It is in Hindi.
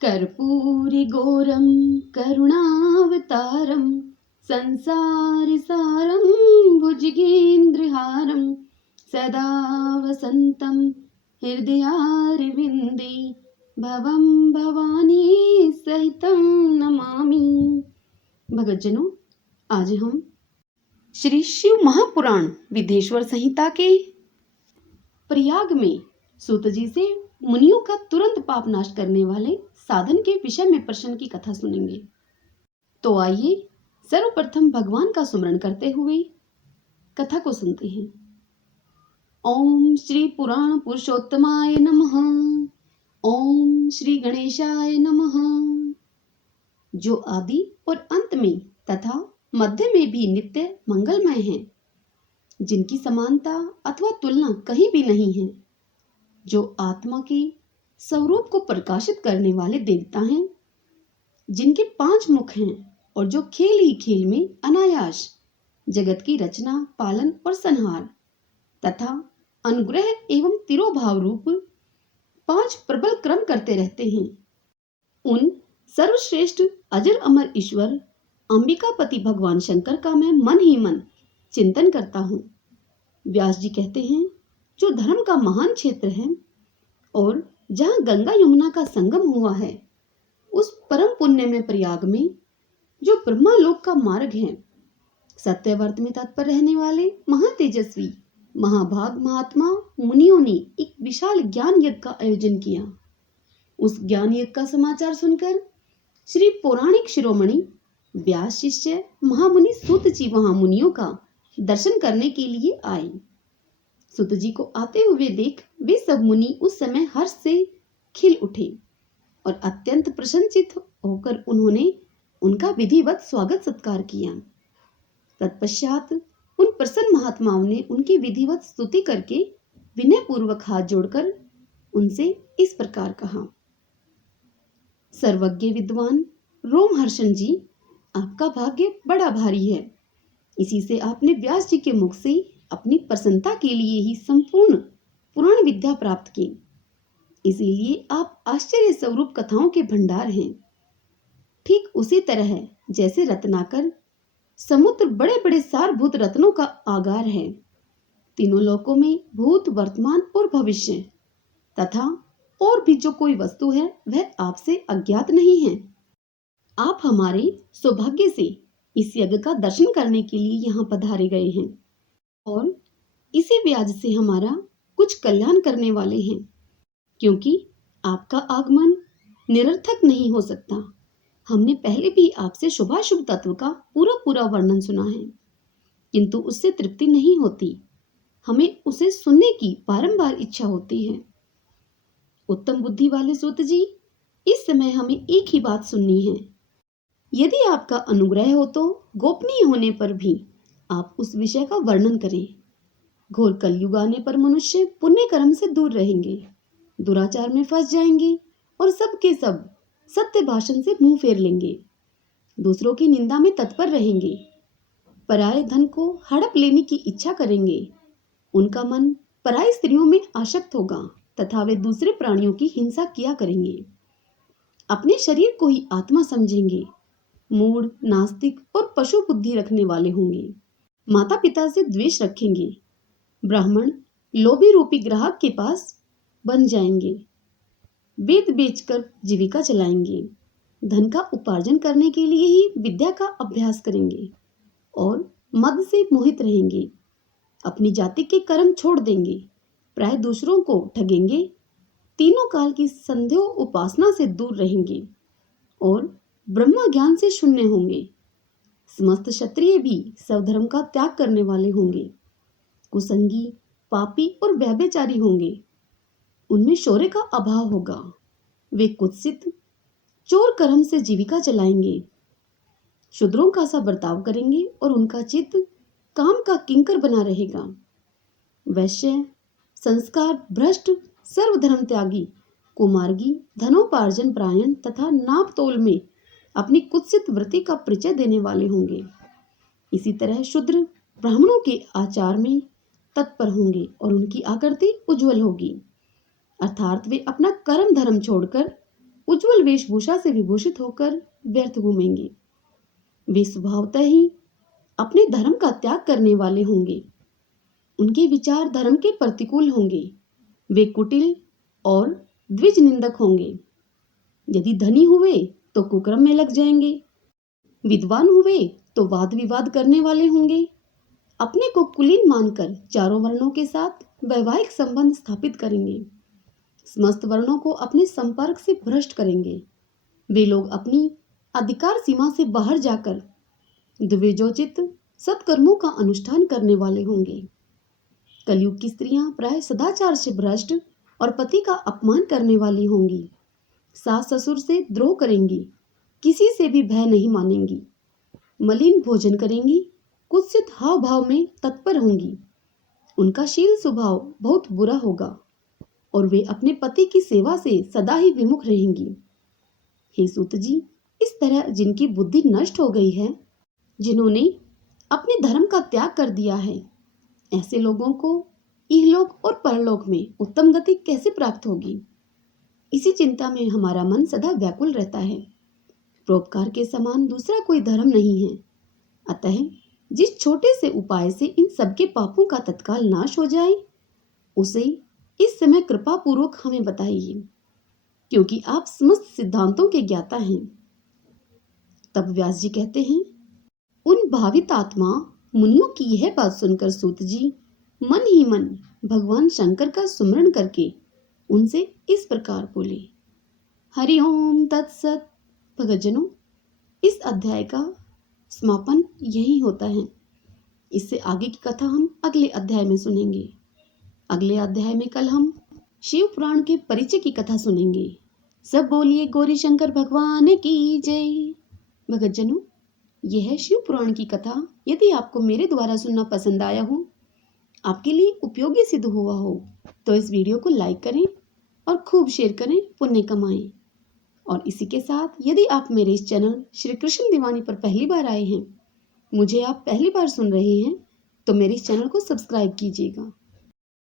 कर्पूरिगौरं करुणावतारं संसारसारं भुजगेन्द्रहारं सदा वसन्तं हृदयारविन्दे भवं भवानी सहितं नमामि। भगतजनों, आज हम श्री शिव महापुराण विदेश्वर संहिता के प्रयाग में सूत जी से मुनियों का तुरंत पाप नाश करने वाले साधन के विषय में प्रश्न की कथा सुनेंगे। तो आइए सर्वप्रथम भगवान का सुमरण करते हुए कथा को सुनते हैं। ओम श्री पुराण पुरुषोत्तमाय नमः। ओम श्री गणेशाय नमः। जो आदि और अंत में तथा मध्य में भी नित्य मंगलमय हैं, जिनकी समानता अथवा तुलना कहीं भी नहीं है, जो आत्मा के स्वरूप को प्रकाशित करने वाले देवता हैं, जिनके 5 मुख हैं और जो खेल ही खेल में अनायास जगत की रचना, पालन और संहार तथा अनुग्रह एवं तिरोभाव रूप 5 प्रबल क्रम करते रहते हैं, उन सर्वश्रेष्ठ अजर अमर ईश्वर अंबिकापति भगवान शंकर का मैं मन ही मन चिंतन करता हूँ। व्यास जी कहते हैं, जो धर्म का महान क्षेत्र है और जहाँ गंगा यमुना का संगम हुआ है, उस परम पुण्य में प्रयाग में जो ब्रह्मालोक का मार्ग है, सत्यव्रत में तत्पर रहने वाले महातेजस्वी महाभाग महात्मा मुनियों ने एक विशाल ज्ञान यज्ञ का आयोजन किया। उस ज्ञान यज्ञ का समाचार सुनकर श्री पौराणिक शिरोमणि व्यास शिष्य महामुनि सूत जी वहां मुनियों का दर्शन करने के लिए आए। सूत जी को आते हुए देख वे सब मुनि उस समय हर्ष से खिल उठे और अत्यंत प्रसन्नचित होकर उन्होंने उनका विधिवत स्वागत सत्कार किया। तत्पश्चात उन प्रसन्न महात्माओं ने उनकी विधिवत स्तुति करके विनय पूर्वक हाथ जोड़कर उनसे इस प्रकार कहा। सर्वज्ञ विद्वान रोमहर्षण जी, आपका भाग्य बड़ा भारी है। इसी से आपने व्यास जी के मुख से अपनी प्रसन्नता के लिए ही संपूर्ण पुराण विद्या प्राप्त की। इसीलिए आप आश्चर्य स्वरूप कथाओं के भंडार हैं। ठीक उसी तरह है जैसे रत्नाकर समुद्र बड़े बड़े सारभूत रत्नों का आगार है। तीनों लोकों में भूत, वर्तमान और भविष्य तथा और भी जो कोई वस्तु है वह आपसे अज्ञात नहीं है। आप हमारे सौभाग्य से इस यज्ञ का दर्शन करने के लिए यहाँ पधारे गए हैं और इसी ब्याज से हमारा कुछ कल्याण करने वाले हैं, क्योंकि आपका आगमन निरर्थक नहीं हो सकता। हमने पहले भी आपसे शुभाशुभ तत्व का पूरा वर्णन सुना है, किंतु उससे तृप्ति नहीं होती। हमें उसे सुनने की बारंबार इच्छा होती है। उत्तम बुद्धि वाले सूत जी, इस समय हमें एक ही बात सुननी है। यदि आपका अनुग्रह हो तो गोपनीय होने पर भी आप उस विषय का वर्णन करें। घोर कलयुग आने पर मनुष्य पुण्य कर्म से दूर रहेंगे, दुराचार में फंस जाएंगे और सब के सब सत्य भाषण से मुंह फेर लेंगे, दूसरों की निंदा में तत्पर रहेंगे, पराये धन को हड़प लेने की इच्छा करेंगे, उनका मन पराई स्त्रियों में आसक्त होगा तथा वे दूसरे प्राणियों की हिंसा किया करेंगे, अपने शरीर को ही आत्मा समझेंगे, मूढ़, नास्तिक और पशु बुद्धि रखने वाले होंगे, माता पिता से द्वेष रखेंगे, ब्राह्मण लोभी रूपी ग्राहक के पास बन जाएंगे, वेद बेचकर जीविका चलाएंगे, धन का उपार्जन करने के लिए ही विद्या का अभ्यास करेंगे और मद से मोहित रहेंगे, अपनी जाति के कर्म छोड़ देंगे, प्राय दूसरों को ठगेंगे, तीनों काल की संध्या उपासना से दूर रहेंगे और ब्रह्म ज्ञान से शून्य होंगे। समस्त क्षत्रिय भी स्वधर्म का त्याग करने वाले होंगे, कुसंगी, पापी और व्यभिचारी होंगे, उनमें शौर्य का अभाव होगा, वे कुत्सित चोर कर्म से जीविका चलाएंगे, शूद्रों का सा बर्ताव करेंगे और उनका चित्त काम का किंकर बना रहेगा। वैश्य, संस्कार भ्रष्ट, सर्वधर्म त्यागी, कुमार्गी, धनोपार्जन प्रायण तथा नाप तोल में अपनी कुत्सित वृत्ति का परिचय देने वाले होंगे। इसी तरह शूद्र ब्राह्मणों के आचार में तत्पर होंगे और उनकी आकृति उज्जवल होगी, अर्थात वे अपना कर्म धर्म छोड़कर उज्जवल वेशभूषा से विभूषित होकर व्यर्थ घूमेंगे। वे स्वभावतः ही अपने धर्म का त्याग करने वाले होंगे। उनके विचार धर्म के प्रतिकूल होंगे। वे कुटिल और द्विज निंदक होंगे। यदि धनी हुए तो कुकर्म में लग जाएंगे। विद्वान हुए तो वाद विवाद करने वाले होंगे। अपने को कुलीन मानकर चारों वर्णों के साथ वैवाहिक संबंध स्थापित करेंगे। समस्त वर्णों को अपने संपर्क से भ्रष्ट करेंगे। वे लोग अपनी अधिकार सीमा से बाहर जाकर द्विजोचित सत्कर्मों का अनुष्ठान करने वाले होंगे। कलयुग की स्त्रियां प्राय सदाचार से भ्रष्ट और पति का अपमान करने वाली होंगी। सास ससुर से द्रोह करेंगी। किसी से भी भय नहीं मानेंगी। मलिन भोजन करेंगी। कुत्सित हाव भाव में तत्पर होंगी। उनका शील स्वभाव बहुत बुरा होगा और वे अपने पति की सेवा से सदा ही विमुख रहेंगी। हे सूत जी, इस तरह जिनकी बुद्धि नष्ट हो गई है, जिन्होंने अपने धर्म का त्याग कर दिया है, ऐसे लोगों को इहलोक और परलोक में उत्तम गति कैसे प्राप्त होगी? इसी चिंता में हमारा मन सदा व्याकुल रहता है। परोपकार के समान दूसरा कोई धर्म नहीं है। अतः जिस छोटे से उपाय से इन सबके पापों का तत्काल नाश हो जाए, उसे इस समय कृपा पूर्वक हमें बताइए, क्योंकि आप समस्त सिद्धांतों के ज्ञाता हैं। तब व्यास जी कहते हैं, उन भावित आत्मा मुनियों की यह बात सुनकर सूत जी मन ही मन भगवान शंकर का सुमरण करके उनसे इस प्रकार बोले। हरिओम तत्सत। भगतजनों, इस अध्याय का समापन यही होता है। इससे आगे की कथा हम अगले अध्याय में सुनेंगे। अगले अध्याय में कल हम शिव पुराण के परिचय की कथा सुनेंगे। सब बोलिए गौरी शंकर भगवान की जय। भगतजनों, यह है शिव पुराण की कथा। यदि आपको मेरे द्वारा सुनना पसंद आया हो, आपके लिए उपयोगी सिद्ध हुआ हो, तो इस वीडियो को लाइक करें और खूब शेयर करें, पुण्य कमाएं। और इसी के साथ यदि आप मेरे इस चैनल श्री कृष्ण दीवानी पर पहली बार आए हैं, मुझे आप पहली बार सुन रहे हैं, तो मेरे इस चैनल को सब्सक्राइब कीजिएगा